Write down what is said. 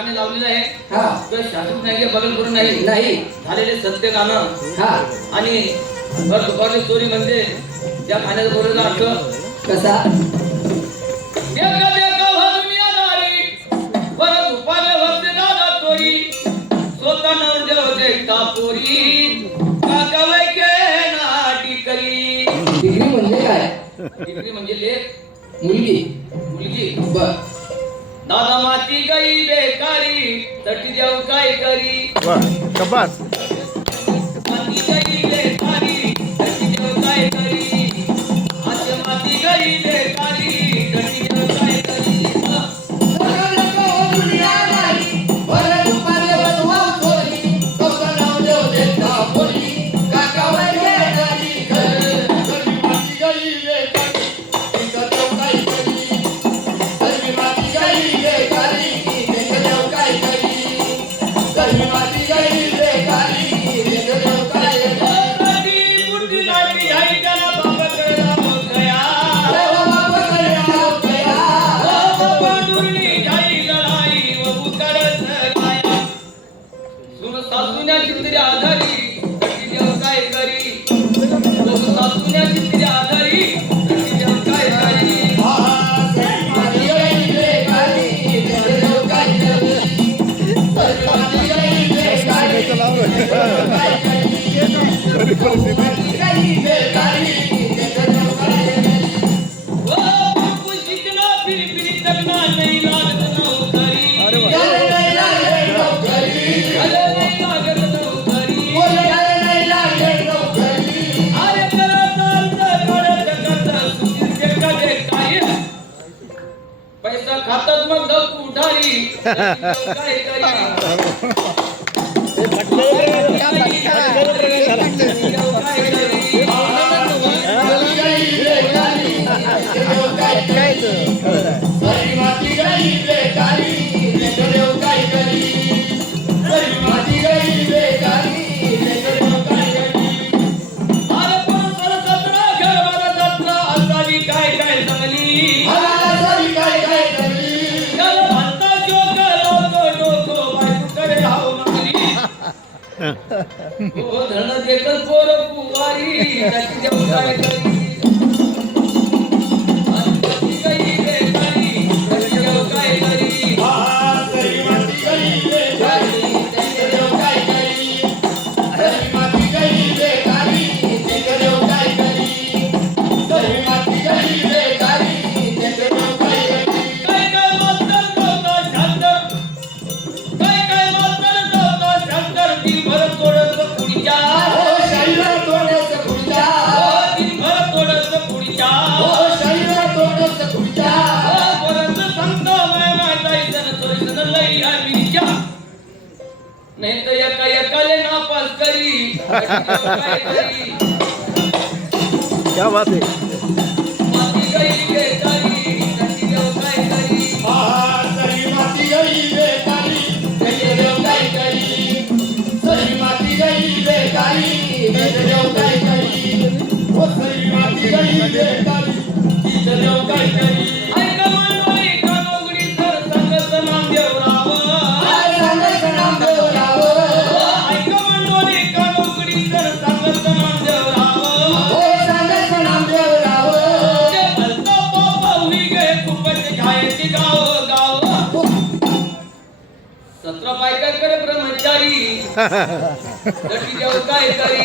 गाणे लावलेलं आहे हा तर शास्त्रीय नाही बगल करून नाही नाही झालेले सत्य गाणं हा आणि भर दुपारची चोरी म्हणजे त्या गाण्याचा बोलायचा अर्थ कसा देखा देखा हो दुनियादारी भर दुपारले होते दादा चोरी स्वतः नवरदेव देखता पोरी काकावय के नाटी करी डिग्री म्हणजे काय डिग्री म्हणजे लेख मुलगी मुलगी बर दादा माती गई बेकारी तटी देव काय करी वाह शाबाश माती गई बेकारी तटी देव काय करी आज माती गई बेकारी तटी देव काय करी पैसा खातात मग धक्कू उठारी काय ओ धन देखल पोर कुवारी नटी देव काय करी माती गई बेकारी नटी देव काय करी सरी माती गई बेकारी नटी देव काय करी सरी माती गई बेकारी नटी देव काय करी सरी माती गई बेकारी नटी देव काय करी काय काय मातर नव्हता शंकर काय मातर नव्हता शंकर दिनभर तोडत पुढच्या शरीर तोडस खुर्च्या दिनभर तोडत पुढच्या शरीर तोडस खुर्च्या परत संत माय जायचं चोरीसन लई आम्हीच्या नाही तर एका एकाले नापास करी काय करी क्या बात है माती गई बेकारी नटी देव काय करी सरी माती गई बेकारी नटी देव काय करी सरी माती गई बेकारी नटी देव काय करी ओ सरी माती गई बेकारी नटी देव काय करी ऐका मंडळी कानोगडी तर संगत नामदेव राव सांगायचं नाम देव राव ऐका मंडळी कानोगडी तर संगत नामदेव राव सांगायचं नाम देव राव ते भलता बाबा हुई गे खूपच घायची गाव गाव 17 बायका करे ब्रह्मचारी नटी देव काय करी